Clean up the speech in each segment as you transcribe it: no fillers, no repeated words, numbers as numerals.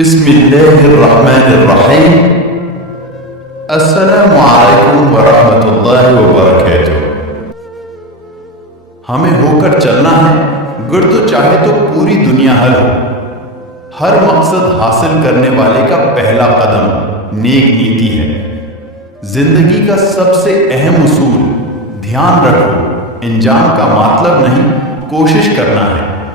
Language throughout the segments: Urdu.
بسم اللہ الرحمن الرحیم۔ السلام علیکم ورحمۃ اللہ وبرکاتہ۔ ہمیں ہو کر چلنا ہے، گر تو چاہے تو پوری دنیا حل ہو۔ ہر مقصد حاصل کرنے والے کا پہلا قدم نیک نیتی ہے۔ زندگی کا سب سے اہم اصول دھیان رکھو، انجام کا مطلب نہیں، کوشش کرنا ہے۔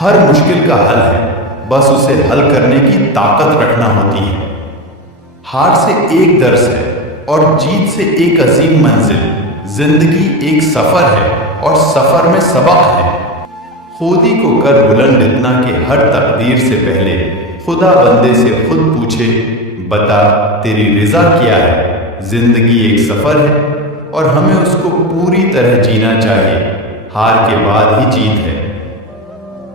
ہر مشکل کا حل ہے، بس اسے حل کرنے کی طاقت رکھنا ہوتی ہے۔ ہار سے ایک درس ہے اور جیت سے ایک عظیم منزل۔ زندگی ایک سفر ہے اور سفر میں سبق ہے۔ خودی کو کر بلند اتنا کہ ہر تقدیر سے پہلے خدا بندے سے خود پوچھے، بتا تیری رضا کیا ہے۔ زندگی ایک سفر ہے اور ہمیں اس کو پوری طرح جینا چاہیے۔ ہار کے بعد ہی جیت ہے۔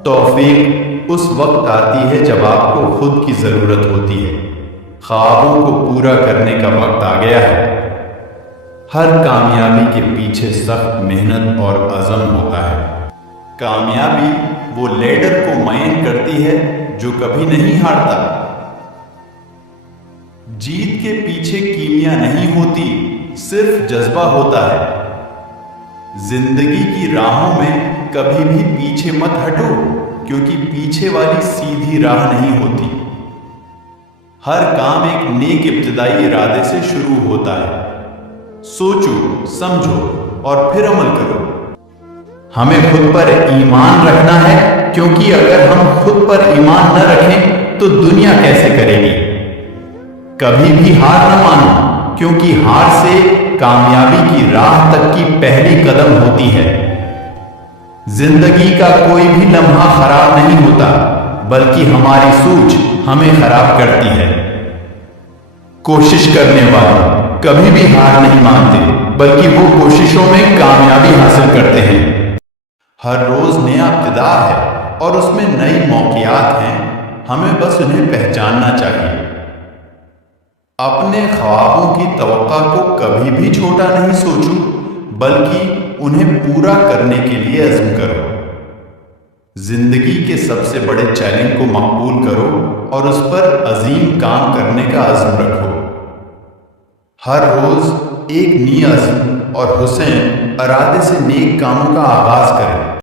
توفیق اس وقت آتی ہے جب آپ کو خود کی ضرورت ہوتی ہے۔ خوابوں کو پورا کرنے کا وقت آ گیا ہے۔ ہر کامیابی کے پیچھے سخت محنت اور عزم ہوتا ہے۔ کامیابی وہ لیڈر کو معین کرتی ہے جو کبھی نہیں ہارتا۔ جیت کے پیچھے کیمیا نہیں ہوتی، صرف جذبہ ہوتا ہے۔ زندگی کی راہوں میں کبھی بھی پیچھے مت ہٹو، کیونکہ پیچھے والی سیدھی راہ نہیں ہوتی۔ ہر کام ایک نیک ابتدائی ارادے سے شروع ہوتا ہے۔ سوچو، سمجھو اور پھر عمل کرو۔ ہمیں خود پر ایمان رکھنا ہے، کیونکہ اگر ہم خود پر ایمان نہ رکھیں تو دنیا کیسے کرے گی۔ کبھی بھی ہار نہ مانو، کیونکہ ہار سے کامیابی کی راہ تک کی پہلی قدم ہوتی ہے۔ زندگی کا کوئی بھی لمحہ خراب نہیں ہوتا، بلکہ ہماری سوچ ہمیں خراب کرتی ہے۔ کوشش کرنے والے کبھی بھی ہار نہیں مانتے، بلکہ وہ کوششوں میں کامیابی حاصل کرتے ہیں۔ ہر روز نیا ابتدا ہے اور اس میں نئی موقعات ہیں، ہمیں بس انہیں پہچاننا چاہیے۔ اپنے خوابوں کی توقع کو کبھی بھی چھوٹا نہیں سوچو، بلکہ انہیں پورا کرنے کے لیے عزم کرو۔ زندگی کے سب سے بڑے چیلنج کو مقبول کرو اور اس پر عظیم کام کرنے کا عزم رکھو۔ ہر روز ایک نئی عزم اور حسین ارادے سے نیک کاموں کا آغاز کریں۔